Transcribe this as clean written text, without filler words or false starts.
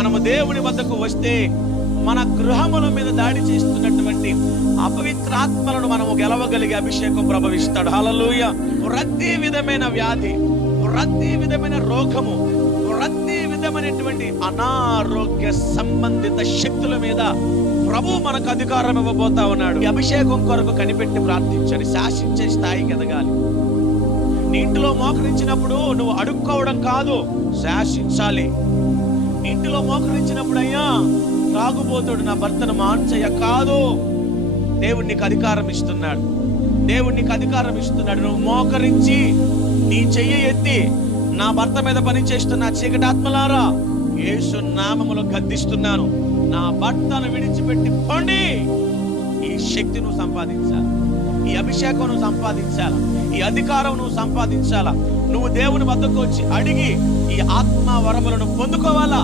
మనము దేవుని వద్దకు వస్తే మన గృహముల మీద దాడి చేస్తున్నటువంటి అపవిత్రాత్మలను మనము గెలవగలిగే అభిషేకం ప్రభవిస్తాడు. హల్లెలూయా. ప్రతి విధమైన వ్యాధి, ప్రతి విధమైన రోగము, ప్రతి విధమైనటువంటి అనారోగ్య సంబంధిత శక్తుల మీద ప్రభు మనకు అధికారం ఇవ్వబోతా ఉన్నాడు. ఈ అభిషేకం కొరకు కనిపెట్టి ప్రార్థించండి. శాసించే స్థాయికి ఎదగాలి. నీ ఇంటిలో మోకరించినప్పుడు నువ్వు అడుక్కోవడం కాదు, శాసించాలి. ఇంటిలో మోకరించినప్పుడు అయ్యా తాగుబోతుడు నా భర్తను మాన్చయ్య కాదు, దేవుడు నీకు అధికారం ఇస్తున్నాడు. దేవుడు నీకు అధికారం ఇస్తున్నాడు. నువ్వు మోకరించి నీ చెయ్యి ఎత్తి, నా భర్త మీద పని చేస్తున్న చీకటాత్మలారా, యేసు నామములో గద్దిస్తున్నాను, నా భర్తను విడిచిపెట్టి పోండి. ఈ శక్తి నువ్వు సంపాదించాలి, ఈ అభిషేకం నువ్వు సంపాదించాలా, ఈ అధికారం నువ్వు సంపాదించాలా. నువ్వు దేవుని వద్దకు వచ్చి అడిగి ఈ ఆత్మ వరములను పొందుకోవాలా.